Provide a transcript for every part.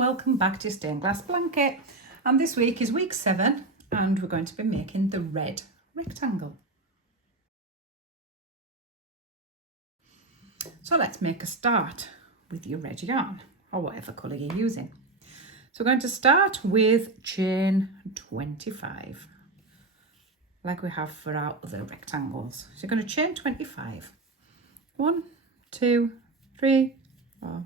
welcome back to Stained Glass Blanket, and this week is week 7 and we're going to be making the red rectangle. So let's make a start with your red yarn or whatever colour you're using. So we're going to start with chain 25 like we have for our other rectangles. So you're going to chain 25. 1, 2, 3, 4,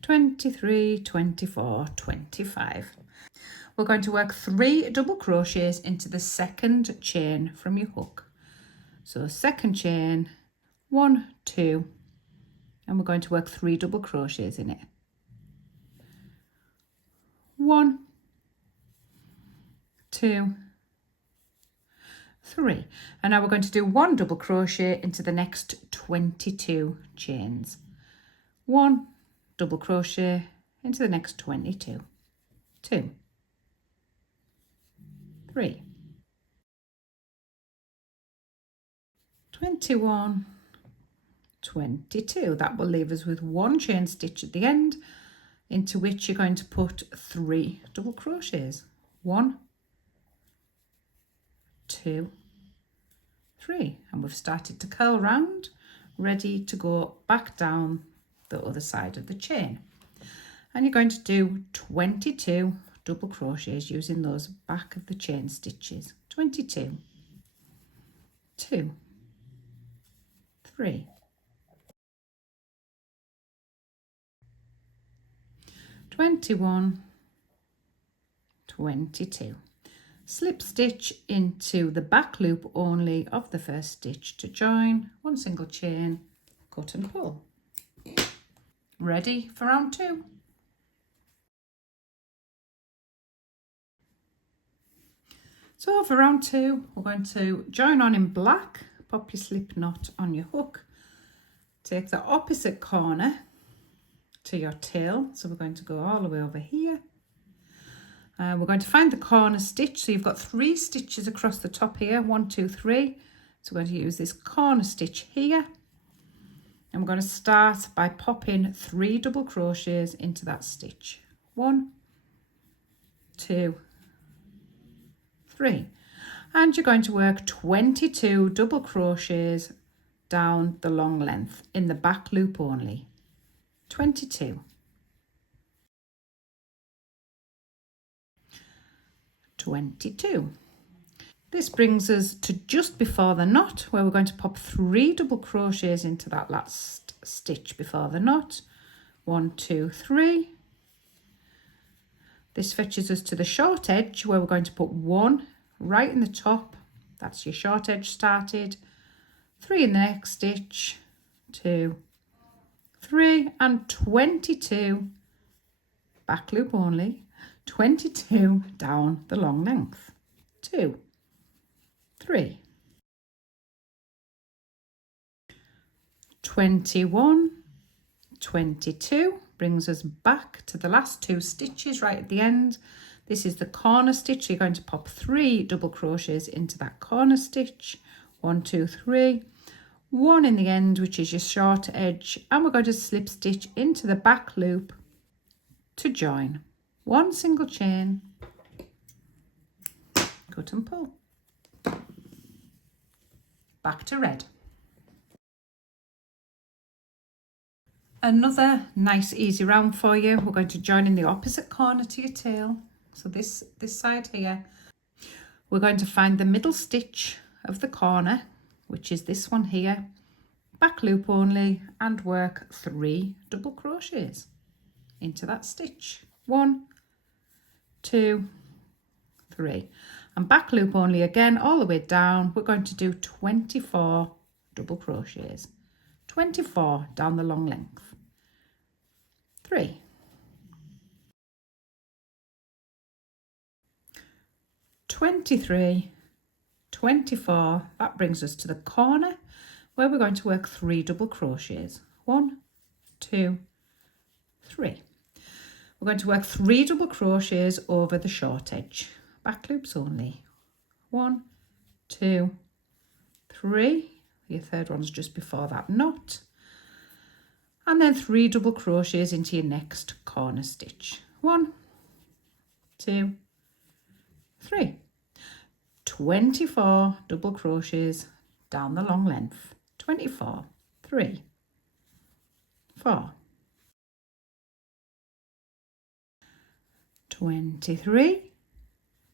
23, 24, 25. We're going to work 3 double crochets into the second chain from your hook. So second chain, 1, 2, and we're going to work 3 double crochets in it. 1, 2, 3. And now we're going to do 1 double crochet into the next 22 chains. 1 double crochet into the next 22. 2, 3, 21, 22. That will leave us with 1 chain stitch at the end, into which you're going to put 3 double crochets. 1, 2, 3, and we've started to curl round, ready to go back down the other side of the chain. And you're going to do 22 double crochets using those back of the chain stitches. 22, 2, 3, 21, 22. Slip stitch into the back loop only of the first stitch to join, 1 single chain, cut and pull. Ready for round 2. So for round 2, we're going to join on in black, pop your slip knot on your hook, take the opposite corner to your tail. So we're going to go all the way over here. We're going to find the corner stitch. So you've got 3 stitches across the top here, 1, 2, 3. So we're going to use this corner stitch here. And we're going to start by popping 3 double crochets into that stitch. 1, 2, 3. And you're going to work 22 double crochets down the long length in the back loop only. 22. 22. This brings us to just before the knot, where we're going to pop 3 double crochets into that last stitch before the knot. 1, 2, 3. This fetches us to the short edge, where we're going to put 1 right in the top. That's your short edge started. 3 in the next stitch. 2, 3, and 22 back loop only. 22 down the long length. 2, 3, 21, 22 brings us back to the last 2 stitches right at the end. This is the corner stitch. You're going to pop 3 double crochets into that corner stitch. 1, 2, 3, 1 in the end, which is your short edge, and we're going to slip stitch into the back loop to join. 1 single chain, cut and pull. Back to red. Another nice easy round for you. We're going to join in the opposite corner to your tail. So this side here, we're going to find the middle stitch of the corner, which is this one here, back loop only, and work 3 double crochets into that stitch. 1, 2, 3, and back loop only again all the way down. We're going to do 24 double crochets, 24 down the long length. 3, 23, 24. That brings us to the corner, where we're going to work 3 double crochets. 1, 2, 3. We're going to work 3 double crochets over the short edge, back loops only. 1, 2, 3. Your third one's just before that knot. and then 3 double crochets into your next corner stitch. 1, 2, 3. 24 double crochets down the long length. 24, 3, 4, 23,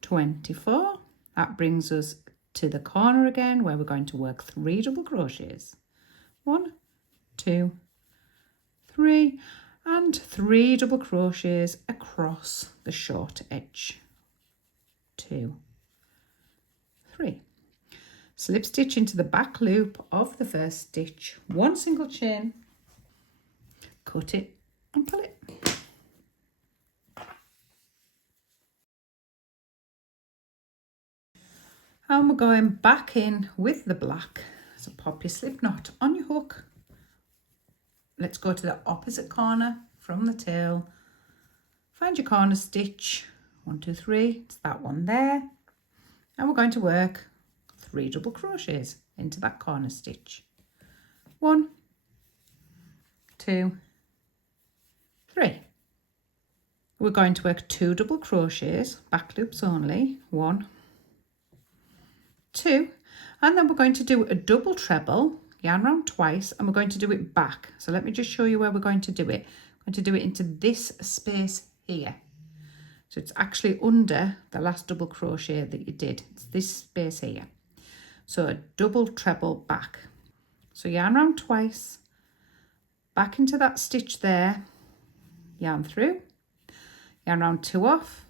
24. That brings us to the corner again, where we're going to work 3 double crochets. 1, 2, 3, and 3 double crochets across the short edge. 2, 3. Slip stitch into the back loop of the first stitch, 1 single chain, cut it and pull it. And we're going back in with the black. So pop your slip knot on your hook. Let's go to the opposite corner from the tail. Find your corner stitch, 1, 2, 3, it's that one there. And we're going to work 3 double crochets into that corner stitch. 1, 2, 3. We're going to work 2 double crochets, back loops only. 1, 2, and then we're going to do a double treble, yarn round twice, and we're going to do it back. So let me just show you where we're going to do it. I'm going to do it into this space here. So it's actually under the last double crochet that you did. It's this space here. So a double treble back. So yarn round twice, back into that stitch there, yarn through, yarn round 2 off,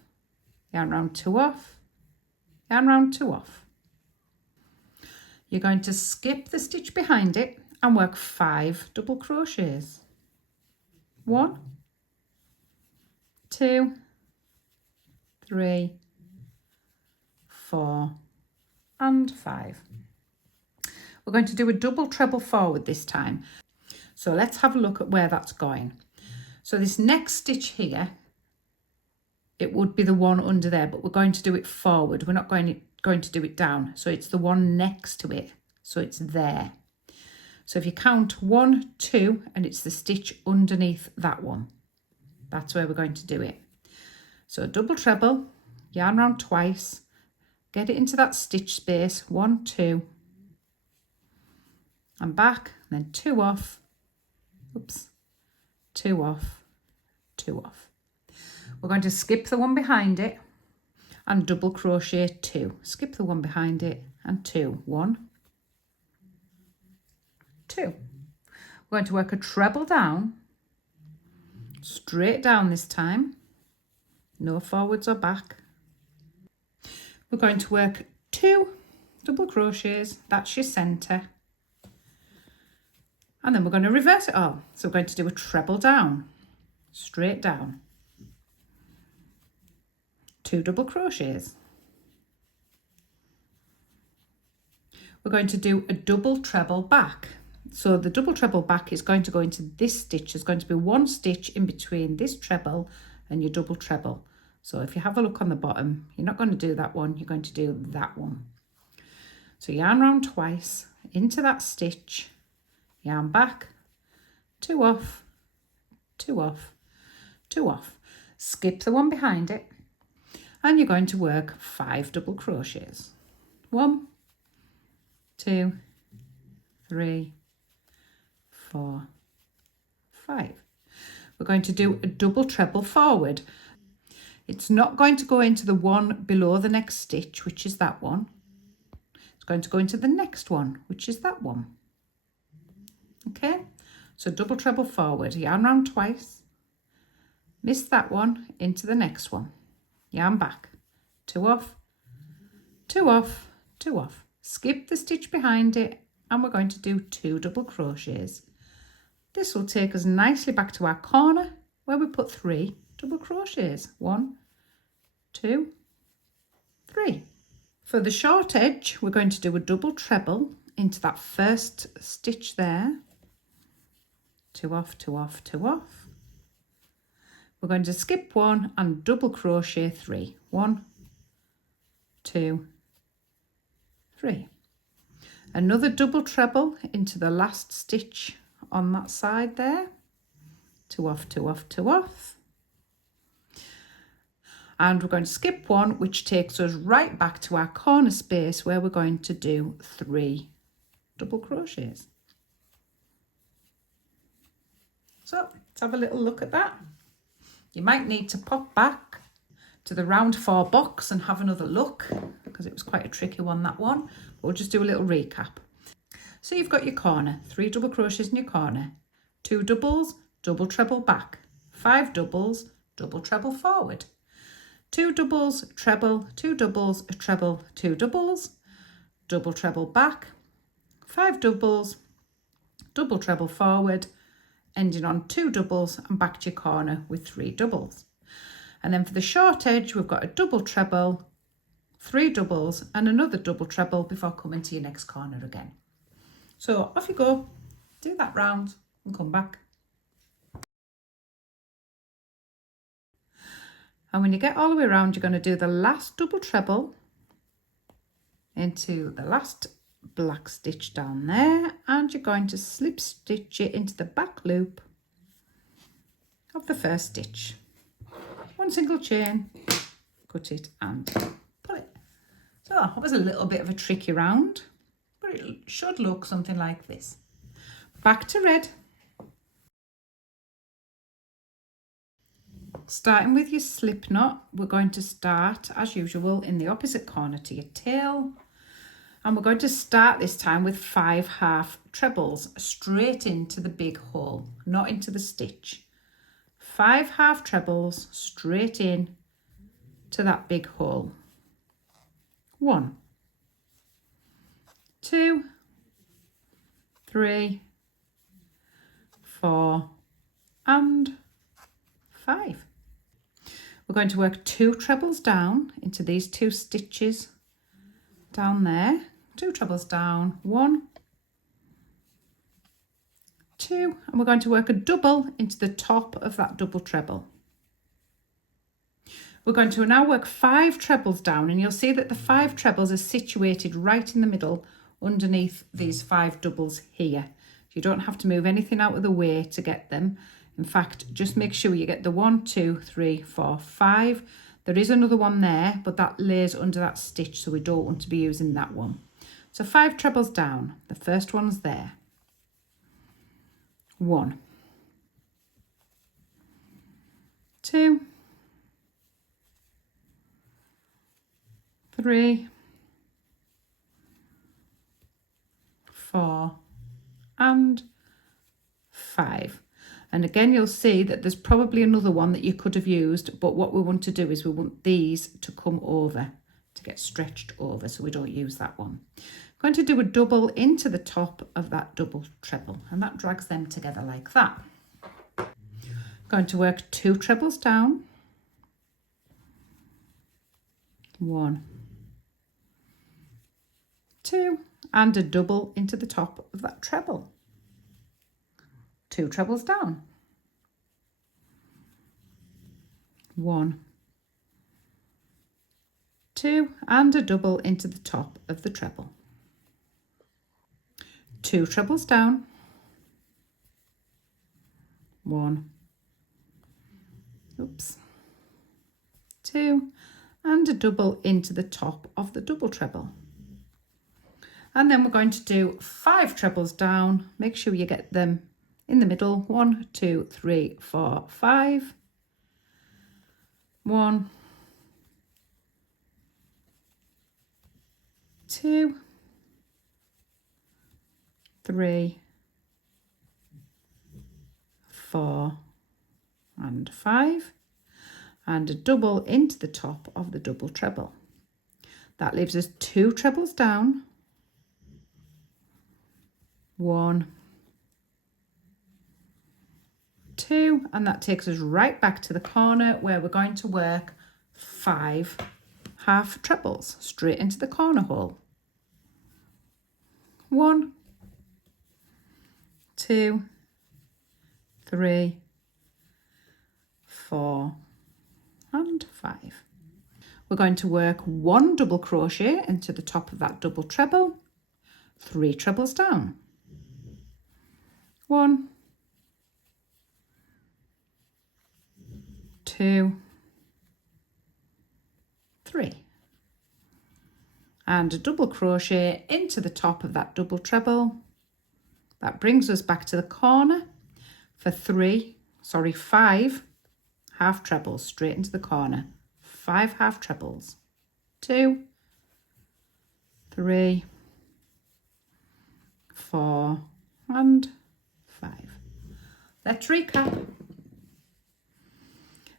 yarn round 2 off, yarn round 2 off. You're going to skip the stitch behind it and work 5 double crochets. 1, 2, 3, 4, and 5. We're going to do a double treble forward this time. So let's have a look at where that's going. So this next stitch here, it would be the one under there, but we're going to do it forward. We're not going to do it down. So it's the one next to it. So it's there. So if you count 1, 2, and it's the stitch underneath that one. That's where we're going to do it. So double treble, yarn round twice, get it into that stitch space, 1, 2, and back, and then 2 off, oops, 2 off, 2 off. We're going to skip the one behind it and double crochet 2. Skip the one behind it and 2. 1, 2. We're going to work a treble down, straight down this time, no forwards or back. We're going to work 2 double crochets, that's your centre, and then we're going to reverse it all. So we're going to do a treble down, straight down, 2 double crochets. We're going to do a double treble back. So the double treble back is going to go into this stitch. There's going to be 1 stitch in between this treble and your double treble. So if you have a look on the bottom, you're not going to do that one, you're going to do that one. So yarn round twice into that stitch, yarn back, 2 off, 2 off, 2 off. Skip the one behind it, and you're going to work 5 double crochets. 1, 2, 3, 4, 5. We're going to do a double treble forward. It's not going to go into the one below the next stitch, which is that one. It's going to go into the next one, which is that one. Okay, so double treble forward, yarn round twice, miss that one, into the next one, yarn back, 2 off, 2 off, 2 off. Skip the stitch behind it, and we're going to do 2 double crochets. This will take us nicely back to our corner where we put 3 double crochets. 1, 2, 3. For the short edge, we're going to do a double treble into that first stitch there. 2 off, 2 off, 2 off. We're going to skip 1 and double crochet 3. 1, 2, 3. Another double treble into the last stitch on that side there. two off, two off, two off. And we're going to skip one, which takes us right back to our corner space where we're going to do 3 double crochets. So let's have a little look at that. You might need to pop back to the round 4 box and have another look, because it was quite a tricky one, that one. But we'll just do a little recap. So you've got your corner, 3 double crochets in your corner, 2 doubles, double treble back, 5 doubles, double treble forward, 2 doubles, treble, 2 doubles, a treble, 2 doubles, double treble back, 5 doubles, double treble forward, ending on 2 doubles and back to your corner with 3 doubles. And then for the short edge, we've got a double treble, 3 doubles and another double treble before coming to your next corner again. So off you go, do that round and come back. And when you get all the way around, you're going to do the last double treble into the last black stitch down there, and you're going to slip stitch it into the back loop of the first stitch. 1 single chain, cut it and pull it. So that was a little bit of a tricky round, but it should look something like this. Back to red. Starting with your slip knot, we're going to start as usual in the opposite corner to your tail, and we're going to start this time with 5 half trebles straight into the big hole, not into the stitch. 5 half trebles straight in to that big hole. 1, 2, 3, 4 and 5. We're going to work 2 trebles down into these 2 stitches down there, 2 trebles down, 1, 2, and we're going to work a double into the top of that double treble. We're going to now work 5 trebles down, and you'll see that the 5 trebles are situated right in the middle underneath these 5 doubles here. You don't have to move anything out of the way to get them. In fact, just make sure you get the 1, 2, 3, 4, 5. There is another one there, but that lays under that stitch, so we don't want to be using that one. So 5 trebles down. The first one's there. 1, 2, 3, 4 and 5. And again, you'll see that there's probably another one that you could have used, but what we want to do is we want these to come over, to get stretched over, so we don't use that one. I'm going to do a double into the top of that double treble, and that drags them together like that. I'm going to work 2 trebles down. 1, 2, and a double into the top of that treble. 2 trebles down. 1, 2, and a double into the top of the treble. 2 trebles down. 1, 2, and a double into the top of the double treble. And then we're going to do 5 trebles down. Make sure you get them in the middle. 1, 2, 3, 4, 5. 1, 2, 3, 4 and 5, and a double into the top of the double treble. That leaves us 2 trebles down. 1, 2, and that takes us right back to the corner where we're going to work 5 half trebles straight into the corner hole. 1, 2, 3, 4 and 5. We're going to work 1 double crochet into the top of that double treble, 3 trebles down. 1, 2, 3, and a double crochet into the top of that double treble. That brings us back to the corner for 5 half trebles straight into the corner. 5 half trebles. 2, 3, 4, and 5. Let's recap.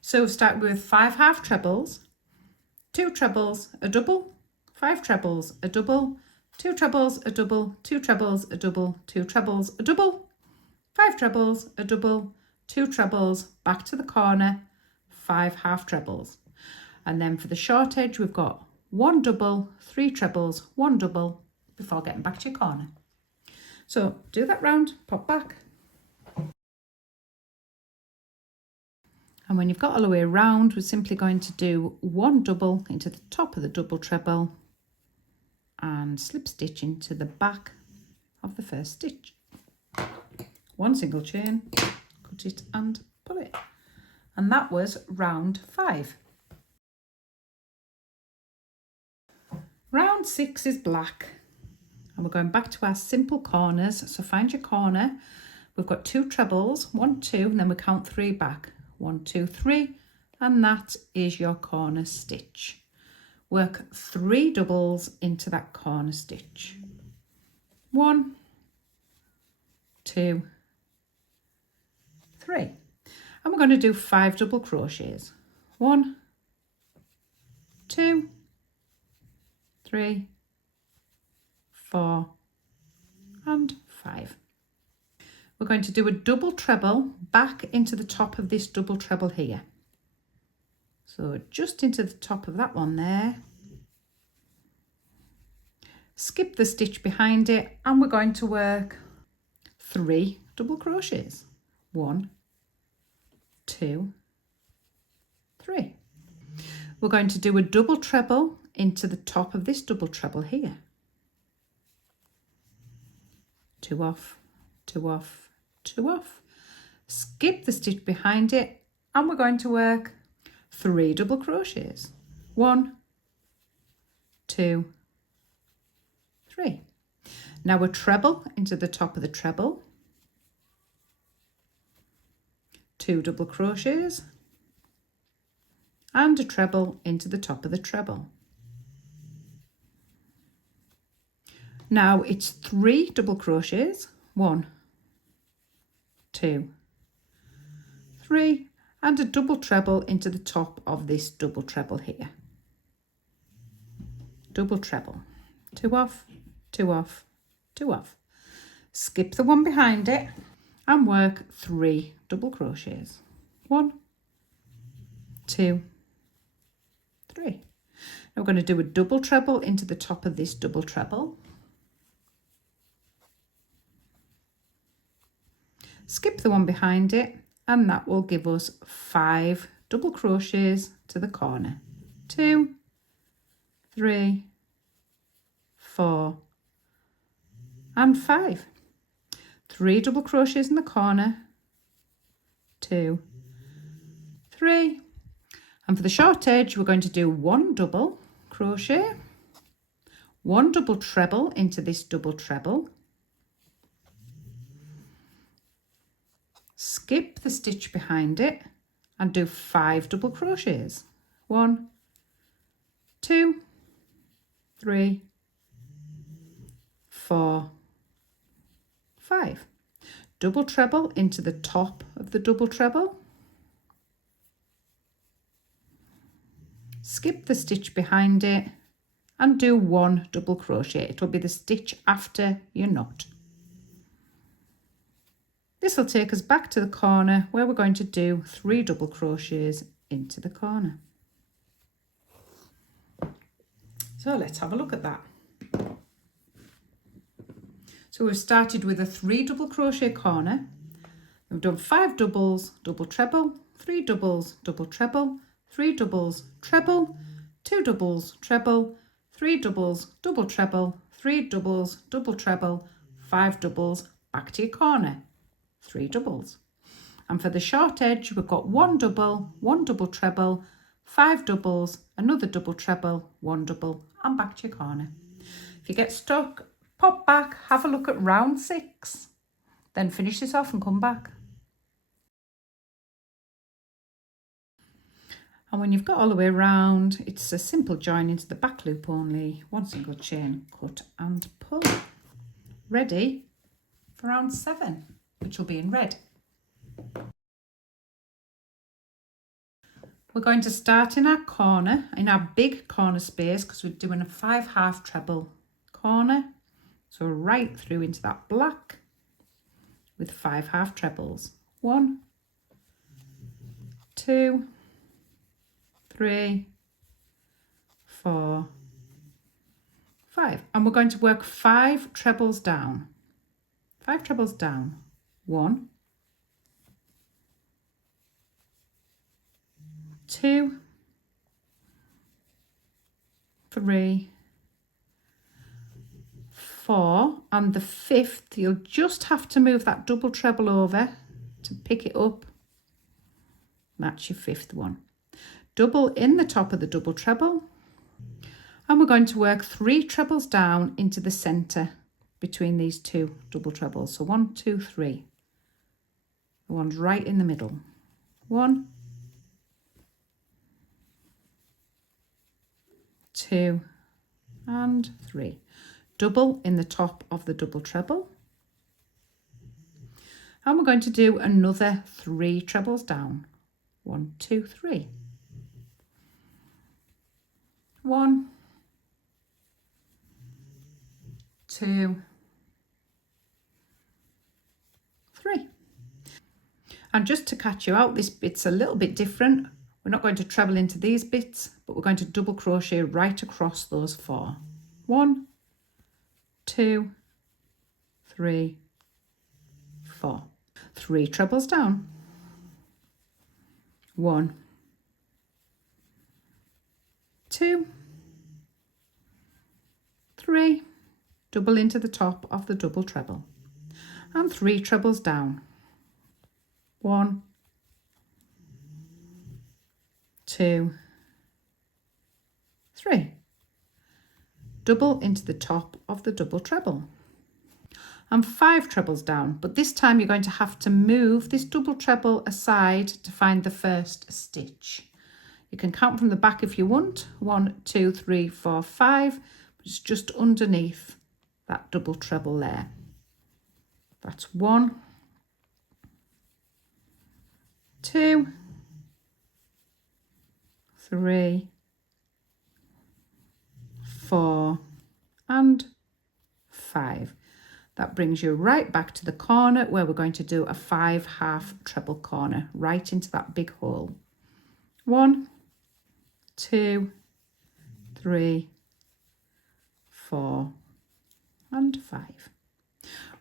So we've started with 5 half trebles, 2 trebles, a double, 5 trebles, a double, 2 trebles, a double, 2 trebles, a double, 2 trebles, a double, 5 trebles, a double, 2 trebles, back to the corner, 5 half trebles. And then for the short edge, we've got 1 double, 3 trebles, 1 double before getting back to your corner. So do that round, pop back. And when you've got all the way around, we're simply going to do 1 double into the top of the double treble and slip stitch into the back of the first stitch. 1 single chain, cut it and pull it. And that was round 5. Round 6 is black. And we're going back to our simple corners. So find your corner. We've got 2 trebles, 1, 2, and then we count 3 back. 1, 2, 3, and that is your corner stitch. Work 3 doubles into that corner stitch. 1, 2, 3. And we're going to do 5 double crochets. 1, 2, 3, 4, and 5. We're going to do a double treble back into the top of this double treble here. So just into the top of that one there. Skip the stitch behind it and we're going to work 3 double crochets. 1, 2, 3. We're going to do a double treble into the top of this double treble here. 2 off, 2 off, 2 off. Skip the stitch behind it and we're going to work 3 double crochets. 1, 2, 3. Now a treble into the top of the treble. 2 double crochets and a treble into the top of the treble. Now it's 3 double crochets. 1, 2, 3, and a double treble into the top of this double treble here. Double treble. 2 off, 2 off, 2 off. Skip the one behind it and work 3 double crochets. 1, 2, 3. Now we're going to do a double treble into the top of this double treble. Skip the one behind it and that will give us 5 double crochets to the corner. 2, 3, 4, and 5. 3 double crochets in the corner. 2, 3. And for the short edge, we're going to do 1 double crochet, 1 double treble into this double treble. Skip the stitch behind it and do 5 double crochets. 1, 2, 3, 4, 5. Double treble into the top of the double treble. Skip the stitch behind it and do 1 double crochet. It will be the stitch after your knot. This will take us back to the corner where we're going to do 3 double crochets into the corner. So let's have a look at that. So we've started with a 3 double crochet corner. We've done 5 doubles, double treble, 3 doubles, double treble, 3 doubles, treble, 2 doubles, treble, 3 doubles, double treble, 3 doubles, double treble, 5 doubles, back to your corner. 3 doubles. And for the short edge, we've got one double treble, 5 doubles, another double treble, 1 double, and back to your corner. If you get stuck, pop back, have a look at round 6, then finish this off and come back. And when you've got all the way around, it's a simple join into the back loop only, 1 single chain, cut and pull. Ready for round 7, which will be in red. We're going to start in our corner, in our big corner space, because we're doing a 5 half treble corner. So right through into that black with 5 half trebles. 1, 2, 3, 4, 5. And we're going to work 5 trebles down. 5 trebles down. 1, 2, 3, 4, and the 5th you'll just have to move that double treble over to pick it up. That's your 5th one. Double in the top of the double treble, and we're going to work 3 trebles down into the centre between these 2 double trebles. So 1, 2, 3. The one's right in the middle. 1, 2, and 3. Double in the top of the double treble, and we're going to do another 3 trebles down. 1, 2, 3. 1, 2, 3. And just to catch you out, this bit's a little bit different. We're not going to treble into these bits, but we're going to double crochet right across those 4. 1, 2, 3, 4. 3 trebles down. 1, 2, 3, double into the top of the double treble, and 3 trebles down. 1, 2, 3. Double into the top of the double treble, and 5 trebles down, but this time you're going to have to move this double treble aside to find the first stitch. You can count from the back if you want. 1, 2, 3, 4, 5, but it's just underneath that double treble there. That's 1, 2, 3, 4, and 5. That brings you right back to the corner where we're going to do a 5 half treble corner, right into that big hole. 1, 2, 3, 4, and 5.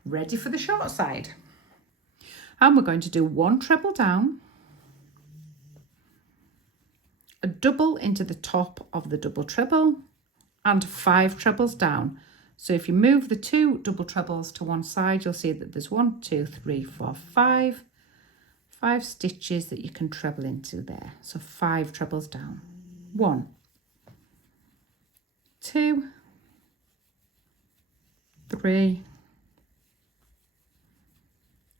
Ready for the short side. And we're going to do 1 treble down, a double into the top of the double treble, and 5 trebles down. So if you move the 2 double trebles to one side, you'll see that there's 1, 2, 3, 4, 5 stitches that you can treble into there. So 5 trebles down. 1, 2, 3,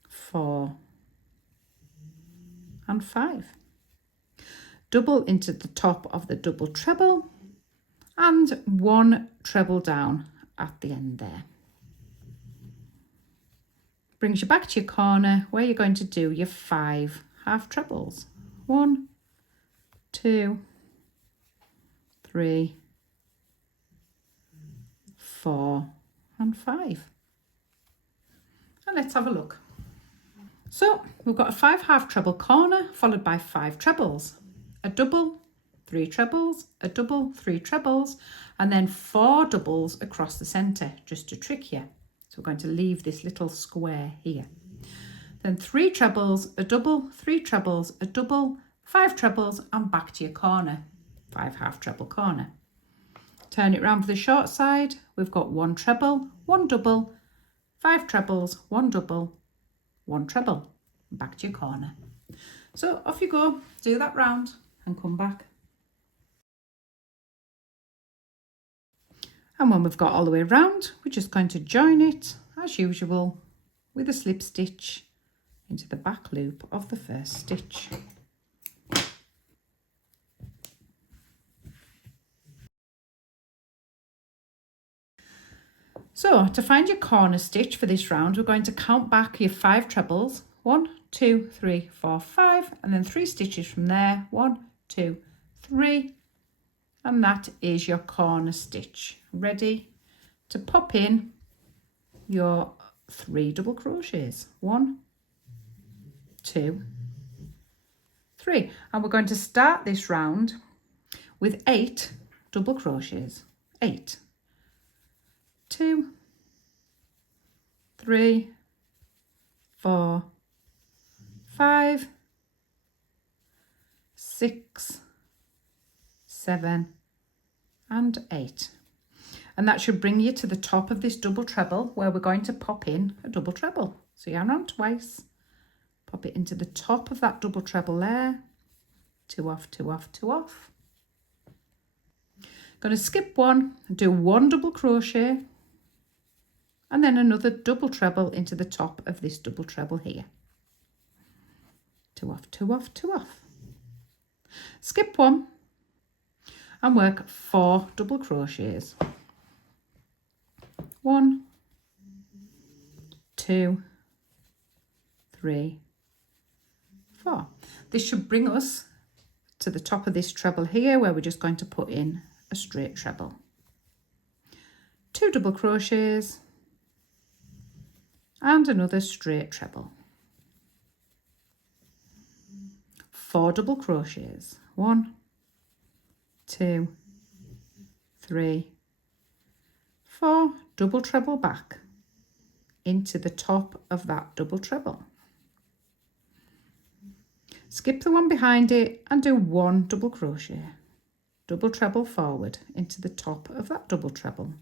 4, and 5. Double into the top of the double treble, and 1 treble down at the end there. Brings you back to your corner where you're going to do your 5 half trebles. 1, 2, 3, 4, and 5. And let's have a look. So we've got a 5 half treble corner followed by 5 trebles, a double, 3 trebles, a double, 3 trebles, and then 4 doubles across the centre, just to trick you. So we're going to leave this little square here. Then 3 trebles, a double, 3 trebles, a double, 5 trebles, and back to your corner, 5 half treble corner. Turn it round for the short side. We've got 1 treble, 1 double, 5 trebles, 1 double, 1 treble. back to your corner. So off you go, do that round and come back. And when we've got all the way around, we're just going to join it as usual with a slip stitch into the back loop of the first stitch. So to find your corner stitch for this round, we're going to count back your 5 trebles. 1, 2, 3, 4, 5, and then 3 stitches from there. 1, 2, 3, and that is your corner stitch. Ready to pop in your 3 double crochets. 1, 2, 3, and we're going to start this round with 8 double crochets. 8, 2, 3, 4, 5, 6, 7, and 8. And that should bring you to the top of this double treble where we're going to pop in a double treble. So yarn round twice, pop it into the top of that double treble there, 2 off, 2 off, 2 off. Going to skip 1 and do 1 double crochet and then another double treble into the top of this double treble here. 2 off, 2 off, 2 off. Skip 1 and work 4 double crochets. 1, 2, 3, 4. This should bring us to the top of this treble here where we're just going to put in a straight treble. 2 double crochets and another straight treble. 4 double crochets. 1, 2, 3, 4, double treble back into the top of that double treble. Skip the one behind it and do 1 double crochet. Double treble forward into the top of that double treble.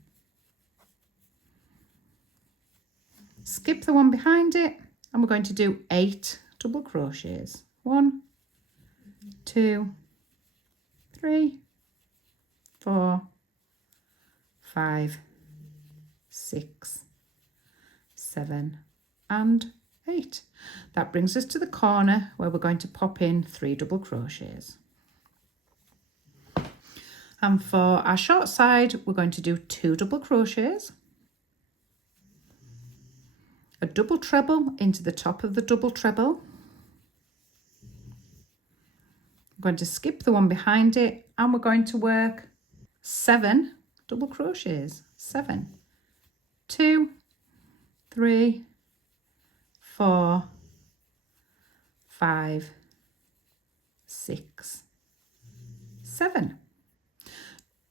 Skip the one behind it and we're going to do 8 double crochets. 1, 2, 3, 4, 5, 6, 7, and 8. That brings us to the corner where we're going to pop in 3 double crochets. And for our short side, we're going to do 2 double crochets, a double treble into the top of the double treble. I'm going to skip the one behind it and we're going to work 7 double crochets. 7, 2, 3, 4, 5, 6, 7.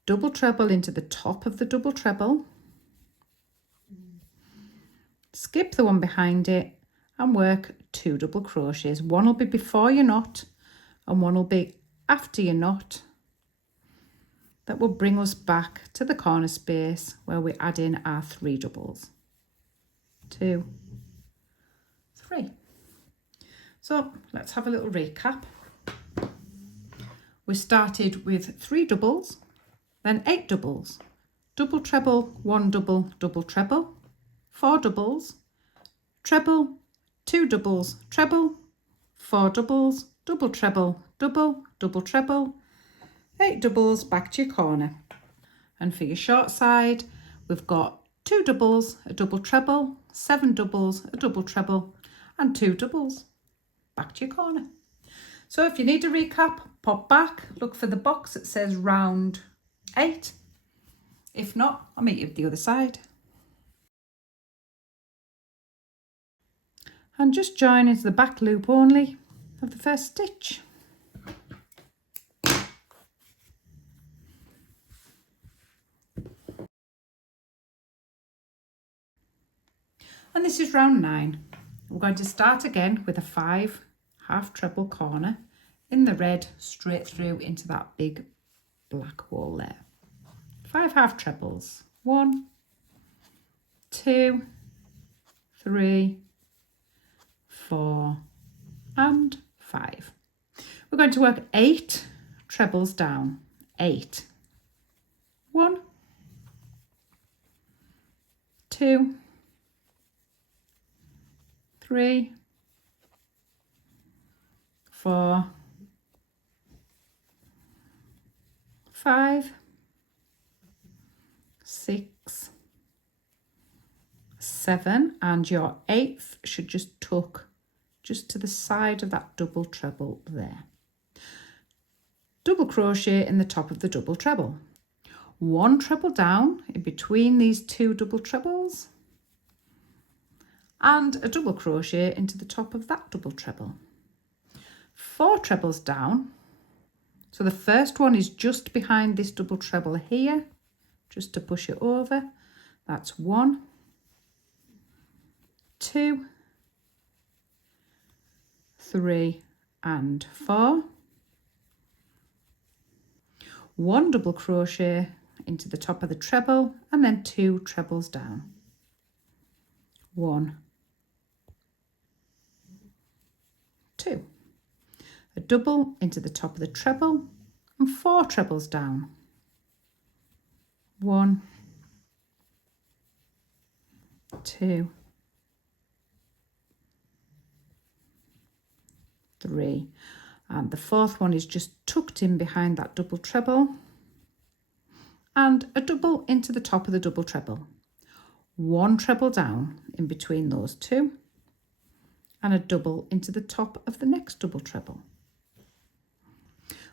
Double treble into the top of the double treble. Skip the one behind it and work 2 double crochets. One will be before your knot and one will be after your knot. That will bring us back to the corner space where we add in our 3 doubles. 2, 3. So let's have a little recap. We started with 3 doubles, then 8 doubles, double treble, 1 double, double treble, 4 doubles, treble, 2 doubles, treble, 4 doubles, double treble, double, double treble, 8 doubles back to your corner. And for your short side, we've got 2 doubles, a double treble, 7 doubles, a double treble, and 2 doubles back to your corner. So if you need a recap, pop back, look for the box that says round 8. If not, I'll meet you at the other side. And just join into the back loop only of the first stitch. And this is round 9. We're going to start again with a 5 half treble corner in the red straight through into that big black hole there. 5 half trebles. 1, 2, 3, 4, and 5. We're going to work 8 trebles down. 8. 1, 2, 3, 4, 5, 6, 7, and your 8th should just tuck just to the side of that double treble there. Double crochet in the top of the double treble. 1 treble down in between these 2 double trebles, and a double crochet into the top of that double treble. 4 trebles down. So the first one is just behind this double treble here, just to push it over. That's 1, 2, 3, and 4. 1 double crochet into the top of the treble, and then 2 trebles down. 1, 2. A double into the top of the treble, and 4 trebles down. 1, 2, 3, and the 4th one is just tucked in behind that double treble, and a double into the top of the double treble. 1 treble down in between those 2, and a double into the top of the next double treble.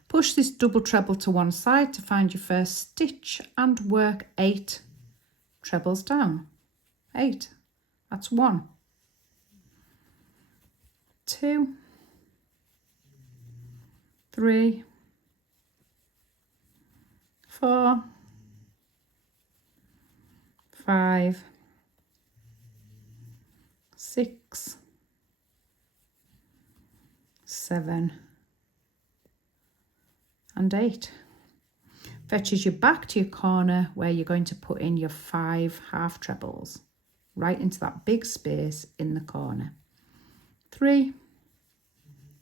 Push this double treble to one side to find your first stitch and work 8 trebles down. 8. That's 1, 2, 3, 4, 5, 6, 7, and 8. Fetches you back to your corner where you're going to put in your 5 half trebles, right into that big space in the corner. 3,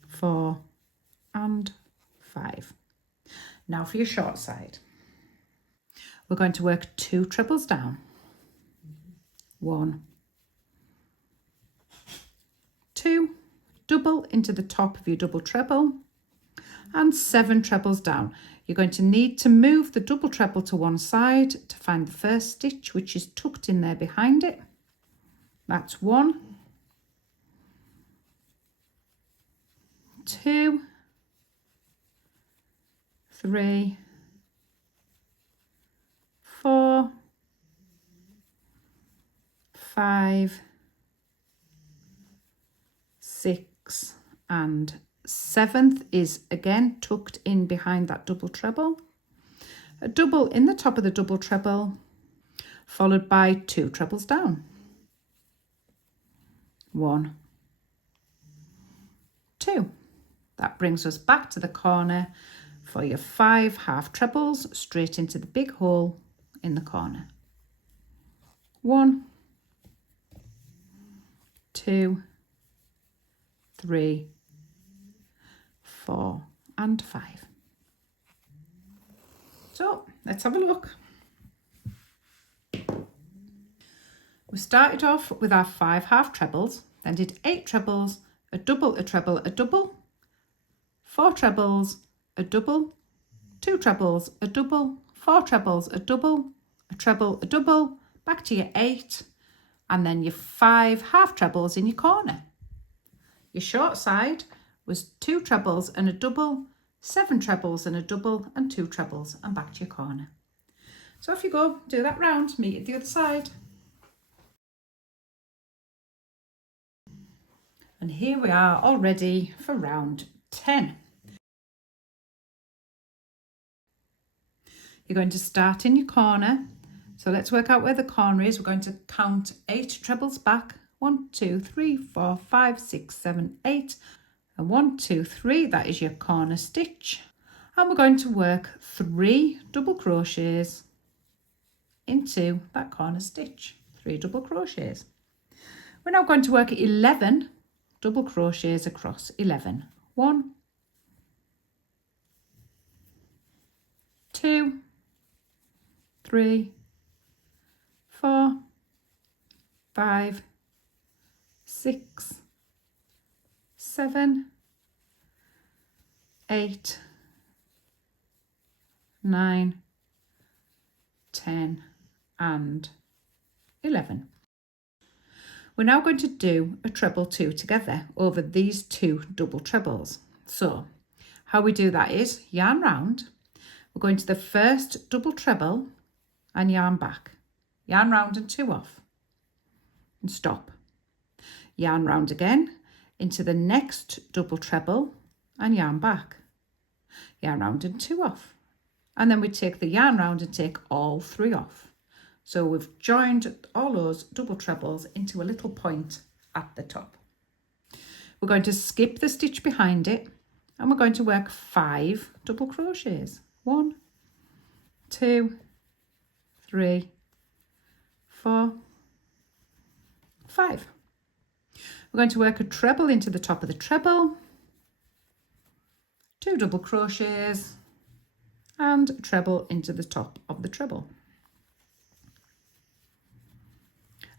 4, and 5. Now for your short side. We're going to work 2 trebles down. 1, 2, double into the top of your double treble, and 7 trebles down. You're going to need to move the double treble to one side to find the first stitch, which is tucked in there behind it. That's 1, 2, 3, 4, 5, 6, and 7th is again tucked in behind that double treble. A double in the top of the double treble, followed by 2 trebles down. 1, 2. That brings us back to the corner for your 5 half trebles straight into the big hole in the corner. 1, 2, 3, 4, and 5. So let's have a look. We started off with our 5 half trebles, then did 8 trebles, a double, a treble, a double, 4 trebles, a double, 2 trebles, a double, 4 trebles, a double, a treble, a double, back to your 8, and then your 5 half trebles in your corner. Your short side was 2 trebles and a double, 7 trebles and a double, and 2 trebles, and back to your corner. So off you go, do that round, meet at the other side. And here we are all ready for round 10. You're going to start in your corner. So let's work out where the corner is. We're going to count 8 trebles back. 1, 2, 3, 4, 5, 6, 7, 8. And 1, 2, 3, that is your corner stitch. And we're going to work 3 double crochets into that corner stitch. 3 double crochets. We're now going to work 11 double crochets across 11. 1, 2, 3, 4, 5, 6, 7, 8, 9, 10 and 11. We're now going to do a treble 2 together over these 2 double trebles. So how we do that is yarn round, we're going to the first double treble and yarn back, yarn round and 2 off and stop, yarn round again into the next double treble and yarn back, yarn round and 2 off, and then we take the yarn round and take all 3 off. So we've joined all those double trebles into a little point at the top. We're going to skip the stitch behind it and we're going to work 5 double crochets. 1, 2, 3, 4, 5. We're going to work a treble into the top of the treble, 2 double crochets and a treble into the top of the treble.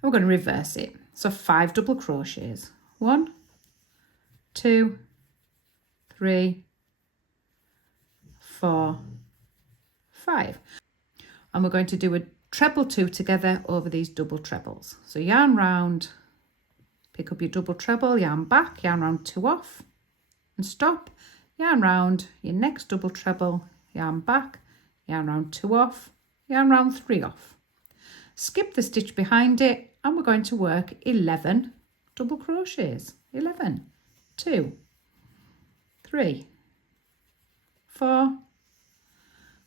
We're going to reverse it. So 5 double crochets. 1, 2, 3, 4, 5. And we're going to do a treble 2 together over these double trebles. So yarn round, pick up your double treble, yarn back, yarn round 2 off and stop, yarn round your next double treble, yarn back, yarn round 2 off, yarn round 3 off. Skip the stitch behind it and we're going to work 11 double crochets. 11, 2, 3, 4,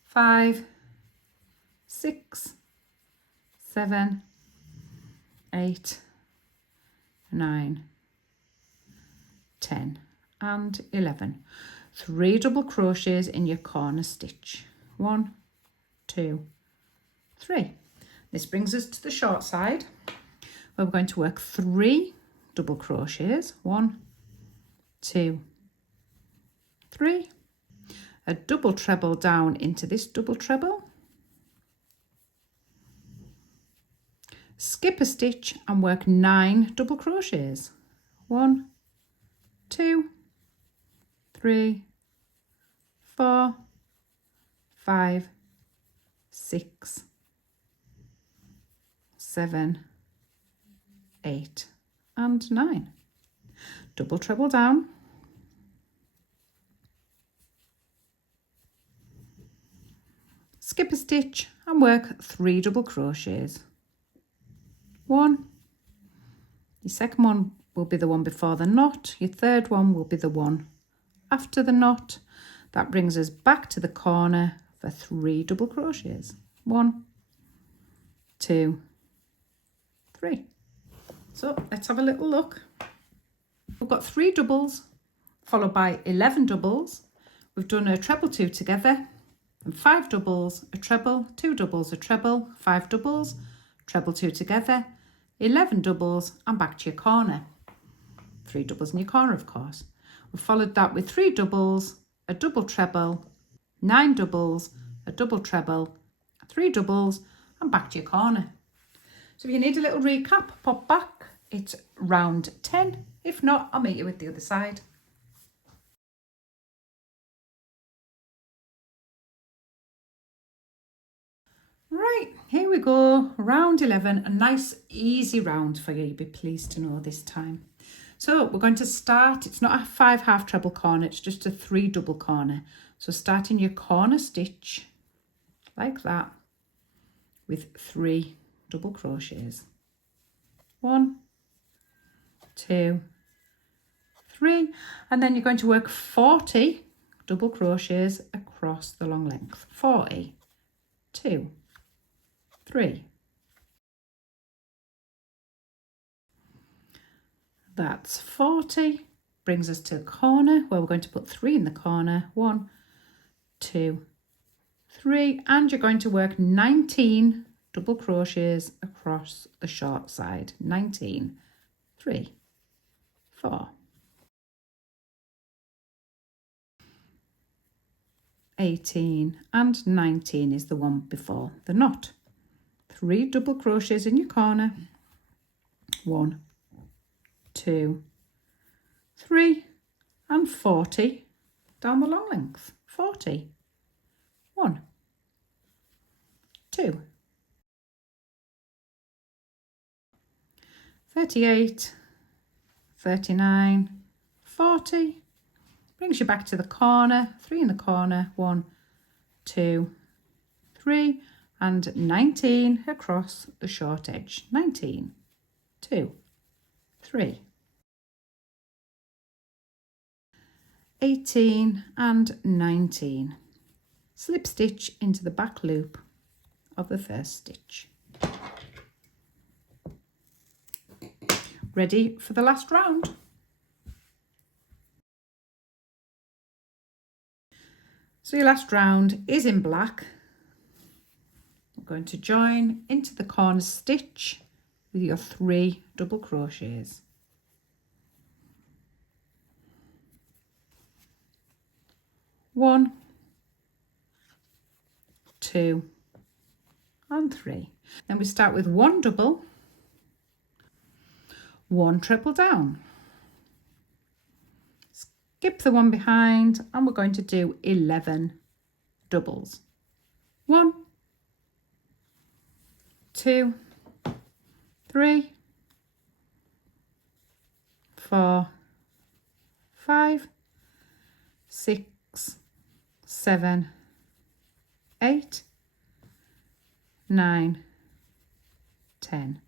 5, 6, 7, 8, 9, 10 and 11. 3 double crochets in your corner stitch. 1, 2, 3. This brings us to the short side where we're going to work 3 double crochets. 1, 2, 3. A double treble down into this double treble. Skip a stitch and work 9 double crochets. 1, 2, 3, 4, 5, 6, 7, 8 and 9. Double treble down. Skip a stitch and work 3 double crochets. 1. Your second one will be the one before the knot. Your third one will be the one after the knot. That brings us back to the corner for 3 double crochets. 1, 2, 3. So let's have a little look. We've got 3 doubles followed by 11 doubles. We've done a treble 2 together and 5 doubles, a treble, 2 doubles, a treble, 5 doubles, treble 2 together, 11 doubles and back to your corner. 3 doubles in your corner, of course. We followed that with 3 doubles, a double treble, 9 doubles, a double treble, 3 doubles and back to your corner. So if you need a little recap, pop back. It's round 10. If not, I'll meet you at the other side. Right, here we go, round 11, a nice easy round for you, you'll be pleased to know this time. So we're going to start, it's not a 5 half treble corner, it's just a 3 double corner. So start in your corner stitch like that with 3 double crochets. 1, 2, 3, and then you're going to work 40 double crochets across the long length. 40, 2, 3. That's 40. Brings us to the corner where we're going to put 3 in the corner. 1, 2, 3, and you're going to work 19 double crochets across the short side. 19, 3, 4, 18 and 19 is the one before the knot. 3 double crochets in your corner, 1, 2, 3 and 40 down the long length. 40, 1, 2, 38, 39, 40, brings you back to the corner, 3 in the corner, 1, 2, 3 and 19 across the short edge. 19, 2, 3, 18 and 19. Slip stitch into the back loop of the first stitch. Ready for the last round. So your last round is in black. We're going to join into the corner stitch with your 3 double crochets. 1, 2 and 3. Then we start with 1 double, 1 treble down, skip the one behind, and we're going to do 11 doubles. 1, 2, 3, 4, 5, 6, 7, 8, 9, 10,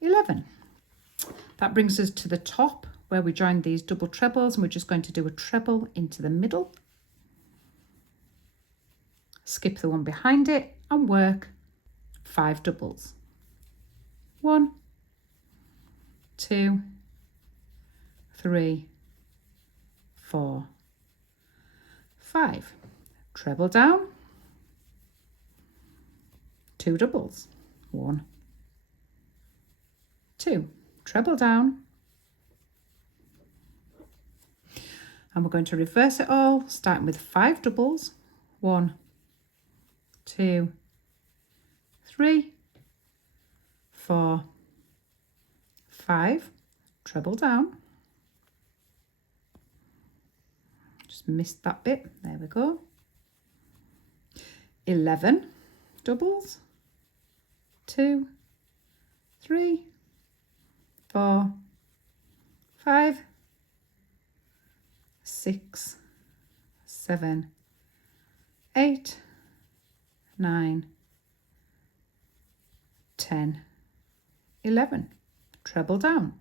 11. That brings us to the top where we join these double trebles, and we're just going to do a treble into the middle, skip the one behind it and work 5 doubles. 1, 2, 3, 4, 5. Treble down, 2 doubles. 1, 2. Treble down, and we're going to reverse it all, starting with 5 doubles. 1, 2, 3, 4, 5. Treble down. Just missed that bit. There we go. 11 doubles. 2, 3, 4, 5, 6, 7, 8, 9, 10, 11. Treble down.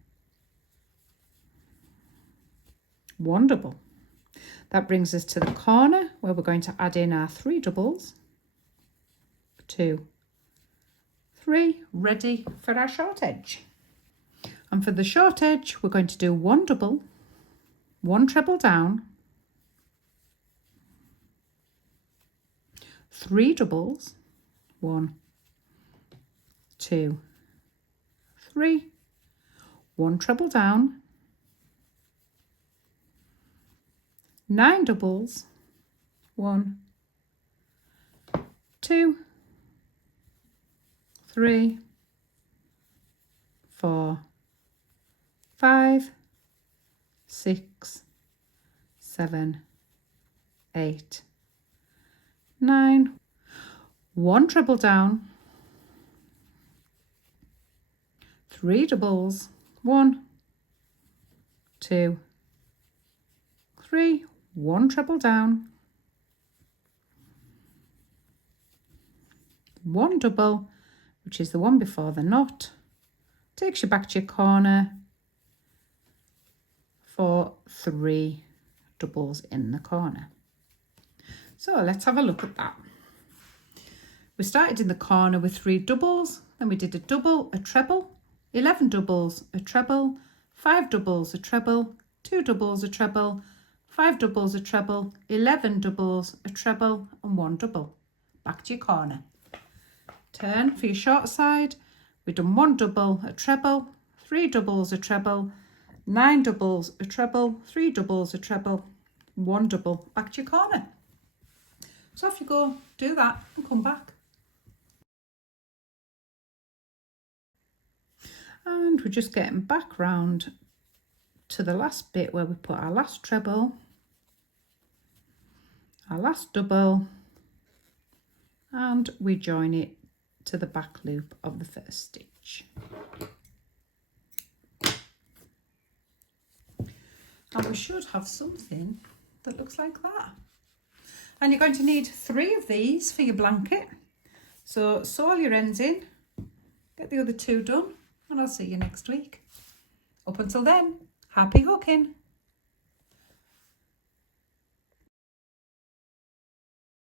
1 double. That brings us to the corner where we're going to add in our 3 doubles. 2, 3, ready for our short edge. And for the short edge, we're going to do 1 double, 1 treble down, 3 doubles, 1, 2, 3, 1 treble down, 9 doubles, 1, 2, 3, 4, 5, 6, 7, 8, 9, 1 treble down, 3 doubles, 1, 2, 3, 1 treble down, 1 double, which is the one before the knot, takes you back to your corner for 3 doubles in the corner. So let's have a look at that. We started in the corner with 3 doubles, then we did a double, a treble, 11 doubles, a treble, 5 doubles, a treble, 2 doubles, a treble, 5 doubles, a treble, 11 doubles, a treble and 1 double. Back to your corner. Turn for your short side. We've done 1 double, a treble, 3 doubles, a treble, 9 doubles, a treble, 3 doubles, a treble, 1 double. Back to your corner. So off you go, do that and come back. And we're just getting back round to the last bit where we put our last treble, our last double, and we join it to the back loop of the first stitch. And we should have something that looks like that. And you're going to need 3 of these for your blanket. So sew all your ends in, get the other 2 done, and I'll see you next week. Up until then, happy hooking!